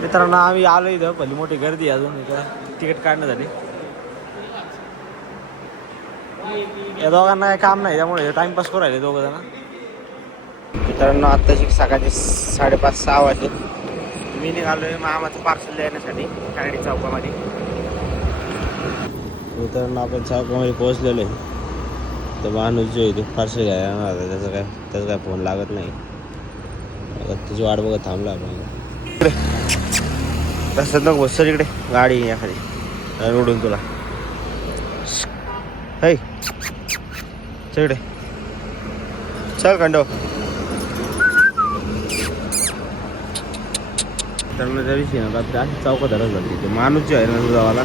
मित्रांनो आम्ही आलो इथं भली मोठी गर्दी आहे अजून इकडं तिकीट काढण्यासाठी. या दोघांना काही काम नाही त्यामुळे टाइमपास करू राहिले दोघं जण. मित्रांनो आत्ताची सकाळचे 5:30-6 वाजले. मी निघालोय मामाचं पार्सल देण्यासाठी खराडी चौकामध्ये. मित्रांनो आपण चौकामध्ये पोहोचलेलो आहे. तर माणूस जो आहे ते पार्सल घ्यायला येणार होता, त्याचा काय फोन लागत नाही. तुझी वाट बघत थांबला आपण इकडे. तसं नको सर इकडे गाडी एखादी रोडून तुला है इकडे चल खंडो. त्यांना त्या दिवशी ना रात्री अशी चौकात धरत जाते. ते माणूस जे आहे ना तुझावाला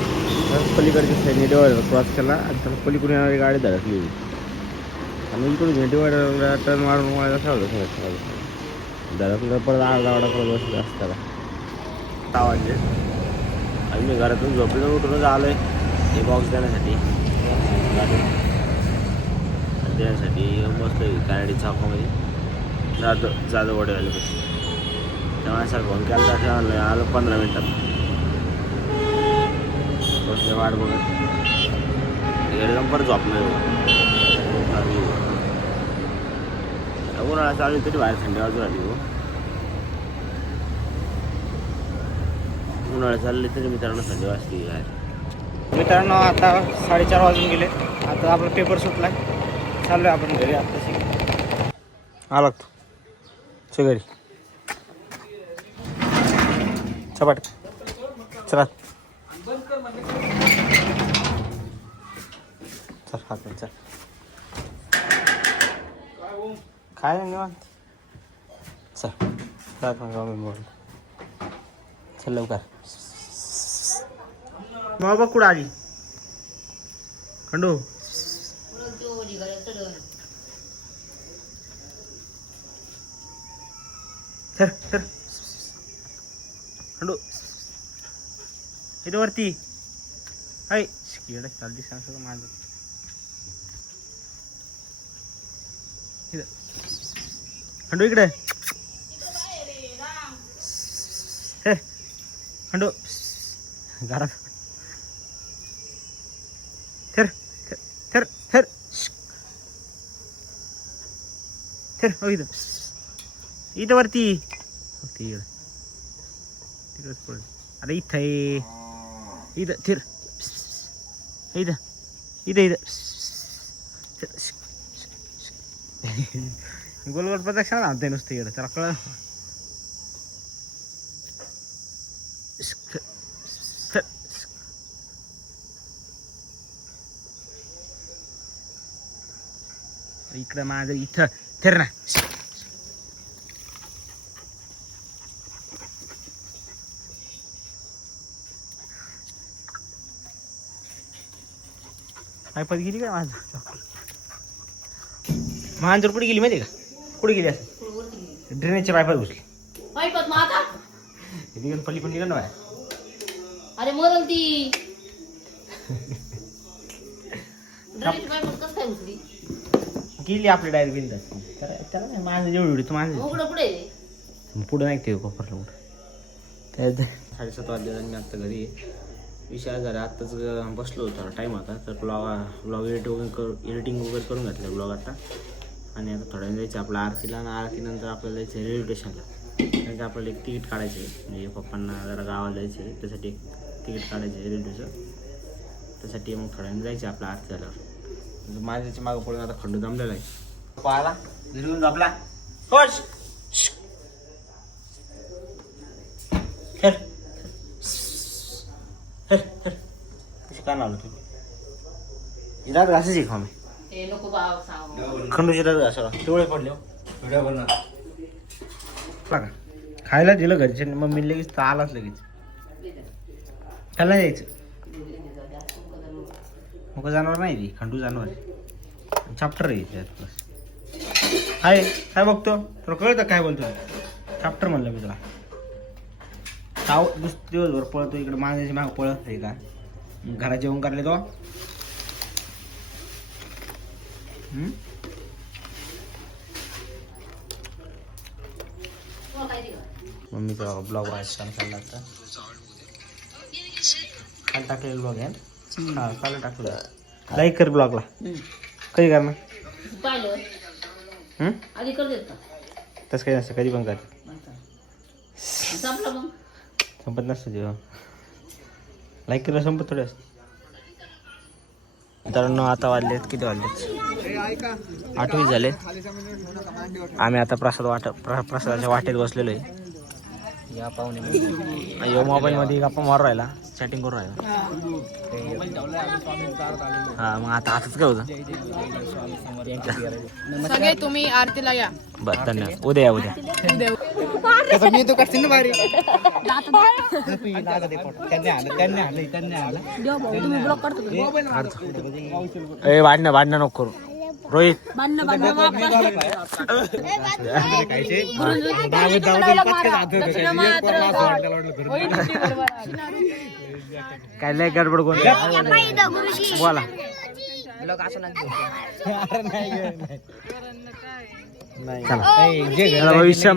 पलीकडच्या साईडने डिवायडर क्रॉस केला आणि त्याला पलीकडून येणारी गाडी धडकली आणि इकडून डिवायडर टर्न मारून मला कसं होतं धडकलं परत आरडाओरडा करत बसलं असताना. 6 वाजले आणि मी घरातून झोपेतून उठूनच आलो आहे हे बॉक्स देण्यासाठी. गाडी देण्यासाठी मस्त कानडी चौकामध्ये जाधव वडेवाल्यापाशी. तेव्हा सर फोन केला तर म्हणलं आलो 15 मिनटात. बसले वाट बघत एकदम परत झोपलं. उन्हाळा चालू तरी बाहेर थंडी वाजू राहिली. उन्हाळा चालले तरी मित्रांनो थंडी वाजते बाहेर. मित्रांनो आता 4:30 वाजून गेले. आता आपला पेपर सुटला आहे. चाललो आहे आपण घरी. आत्ताशी आला तू घरी चपाट चला चल हात चल काय नाही निवांत चल जात मग मी बोल चल लवकर. मग बघ कुठं आली खंडू. सर सर खंडू इथं वरती ऐ शिकेड चालती सांगतो माझं खंडू इकडे हे खंडू घरात थर थर थर थर हो इथं इथं वरती तिकडं तिकडंच पड. अरे इथं आहे इथं थिर इथं इथं इथं गोल गोल प्रदक्षिणा आणते नुसतं इकडं त्याला कळ. इकडं माझं इथं थिर ना. पायपात गेली काय माझं मांजर कुठे गेली माहिती का कुठे गेली असं ड्रेनेजच्या पायपात घुसली. पायपात माझा निघून पल्ली पण निघा ना बाय. अरे मरल ती ड्रेनेज पायपात कसं काय घुसली गेली आपली डायरेक्ट बिंदास. त्याला नाही माझं जेवढी एवढी तू माझं उघडं पुढे पुढं नाही ते कोपरला पुढं. त्या 7:30 वाजले मी आत्ता घरी. विषय झाला आत्ताच बसलो होतो टाईम होता तर ब्लॉग एडिटिंग वगैरे करून घातलं ब्लॉग आता. आणि आता थोड्या वेळ जायचं आपल्या आरतीला आणि आरतीनंतर आपल्याला जायचं आहे रेल्वे स्टेशनला. त्यानंतर आपल्याला एक तिकीट काढायचं आहे म्हणजे पप्पांना जरा गावाला जायचं आहे त्यासाठी एक तिकीट काढायचं आहे रेल्वेचं. त्यासाठी मग थोड्या वेळ जायचं आपल्या आरती झाल्यावर. माझ्या त्याच्या मागं पडून आता खंडू जमलेला आहे. पाहाला घरी येऊन आपला होश काय आलो तू रात घासायची खा मी ते नको बाबा सांग खंडूची रात घासावा तेवढे पडले व्हिडिओ बनव का खायला दिलं घरचे मम्मी लगेच तर आलाच लगेच. त्याला जायचं मग जानवर नाही ती खंडू जानवर चॅप्टर आहे त्यात बस. हाय काय बघतो तुला कळतं काय बोलतो चॅप्टर म्हणलं मी तुला. दिवसभर पळतो इकडे माझ्याची माग पळत आहे का घरात जेवण करले तो. तुम्हाला काय दिलं? मम्मीचा ब्लॉग वाचायचं काम चालला आता. काल टाकलेलं ब्लॉग आहे ना? हा काल टाकलं. लाईक कर ब्लॉगला. कधी करणार? पाहिलं हं? आधी कर देत का तसं काही नसतं, कधी पण कर. संपलं मग. संपत नसतं जेव्हा लाईक केलं संपत थोडं असतं. मित्रांनो आता वाजलेत, किती वाजलेत? 8 झाले. आम्ही आता प्रसादाच्या वाटेत बसलेलो आहे. या पाहुणे यो मोबाईलमध्ये गप्पा मारू राहिला, चॅटिंग करू राहिला. हा मग आता असंच काय होतं. सगळे तुम्ही आरतीला या. बरं धन्यवाद. उद्या या उद्या. मी तो करते ना बारी ए भांडणं नको करू रोहित. काय लय गडबड कोण बोला. भविष्य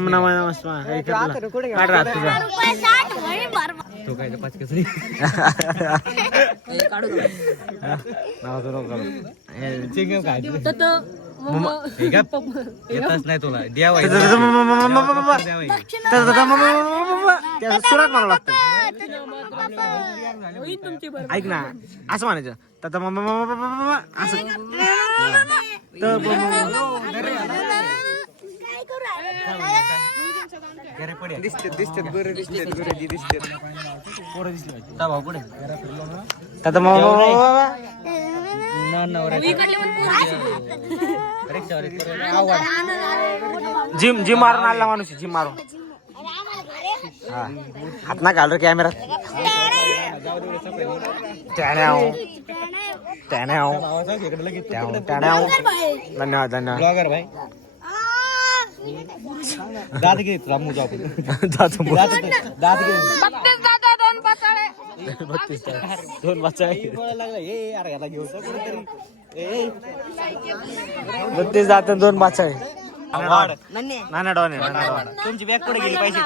काढ राहत तुझा. येतच नाही तुला द्यावा सुरात मला लागतं. ऐक ना असं म्हणायचं तर असं दिसते बरं दिसते भाऊ पुढे तर जिम मारून आला माणूस. जिम मारून हा हात ना घाल रे कॅमेरा. धन्यवाद धन्यवाद. ब्लॉगर भाई दात घे रामू जाऊ दात घे 2 बच्चा लागला ए अरे याला घेऊ 32 जात 2 बच्चा आहे. नाना डॉन तुमची बॅग कुठे गेली पैसे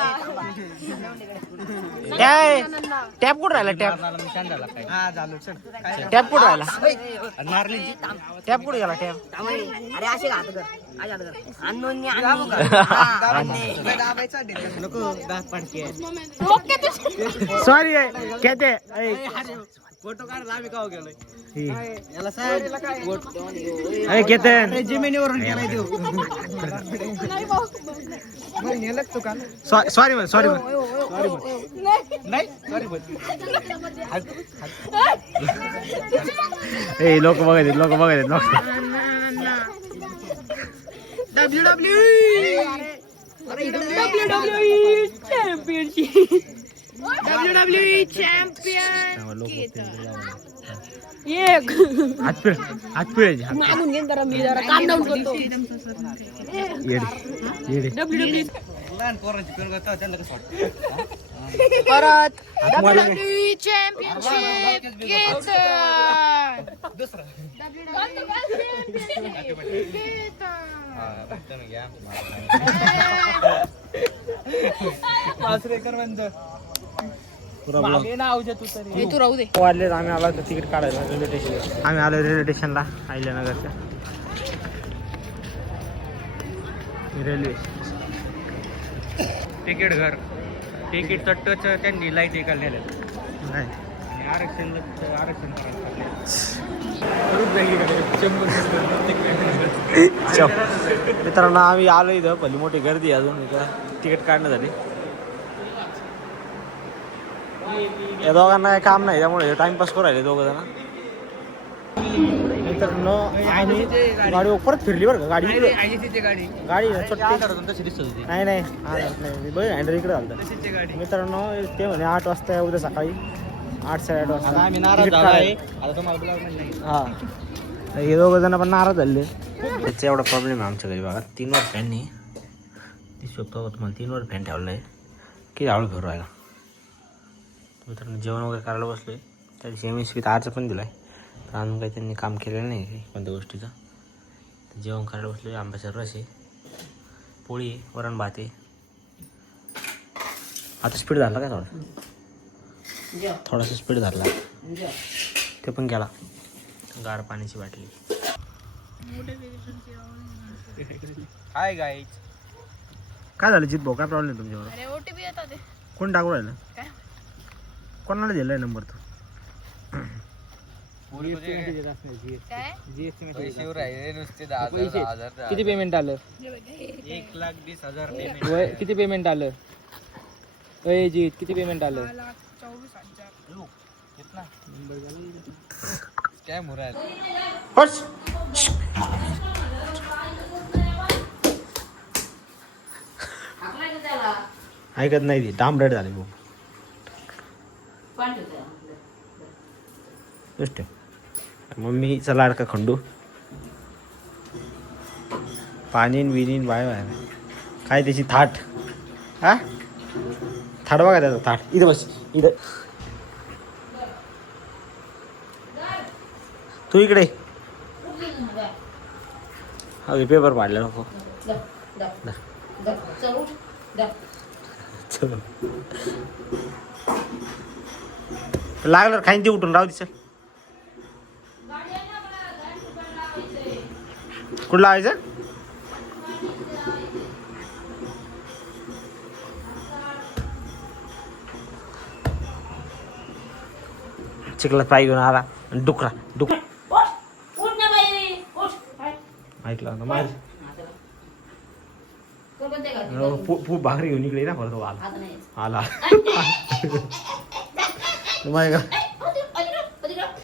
टॅप कुठं राहिला? टॅप हा झालो टॅप कुठं राहिला? मारली टॅप कुठे गेला? टॅप अरे असे घात कर नको दात पाडके सॉरी कहते फोटो काढ आम्ही काव गेलोय याला कहते जिमिनीवरून गेलाय देऊ सॉरी म्हण सॉरी नाही सॉरी ए लोक बघायचे लोक WWE चॅम्पियन हात पिळायचे मागून घेऊन जरा मी जरा काम डाऊन करतो WWE लहान पोरांची पेर करता त्यांना कसं वाटतं परत WWE चॅम्पियनशिप दुसरं तू राहू दे वाढले. आम्ही आलो तिकीट काढायला रेल्वे स्टेशन. आम्ही आलो रेल्वे स्टेशनला अहिल्यानगरच्या रेल्वे. तिकीट घर तिकीट टच त्यांनी लाईट एकाला नेलं नाही आणि आरक्षण मित्रांनो आम्ही आलो इथं भली मोठी गर्दी आहे अजून इथं तिकीट काढण्यासाठी. या दोघांना काही काम नाही त्यामुळे टाइमपास करू राहिले दोघं जण. मित्रांनो आणि गाडी परत फिरली बरं का गाडी तशी दिसत होती नाही नाही बघ हँडल इकडे झालं. मित्रांनो ते म्हणे 8 वाजता उद्या सकाळी 8-8:30 वाजता आम्ही नाराज तिकीट झालो आहे. काढायला. आता तुम्हाला बोलावलं नाही हा हे दोघं जण पण नाराज झाले. त्याचा एवढा प्रॉब्लेम आहे आमच्या घरी बघा. 3 वर फॅन नाही दिसू शकतो तुम्हाला. 3 वर फॅन ठेवला आहे की आवड फिरू राहिला. मित्रांनो जेवण वगैरे करायला बसलो आहे. त्या दिवशी MSP आरचं पण दिलं आहे तर अजून काही त्यांनी काम केलेलं नाही काही कोणत्या गोष्टीचं. जेवण करायला बसलो आहे. आंब्याचा रस आहे, पोळी आहे, वरण भात आहे आता स्पीड झाला काय थोडा जेव थोडासा स्पीड झाला जेव ते पण केला गार पाण्याची बाटली हाय गाईज. काय झालं जित भाऊ काय प्रॉब्लेम तुमच्यावर अरे ओटीपी येतात ते. कोण टाकू राहिलं काय? कोणाला दिलाय नंबर तो काय पैसे राहिले नुसते 10,000 किती पेमेंट आलं 1,20,000 पेमेंट. वय किती पेमेंट आलं जीत किती पेमेंट आलं 24,000. कितना काय मुराद हाकलाय का त्याला ऐकत नाही ती डाम रेड झाली भाऊ पाणी ठेव गोष्ट मम्मीचा लाडका खंडू पाणी विनीन बाय बाय काय त्याची थाट हा थाट बघा त्याचा थाट इथं बस इथं तू इकडे हा पेपर पाडला नको चल उठ जा चल लागलं खाईन ते उठून राहू दे चल कुठं लावायचं चिखलात पाय घेऊन आला आणि डुकरा उठ ना बाई उठ ऐकलं ना माझ तो बंदे का भाकरी घेऊन इकडे ना परत आला आता नाही आला माय का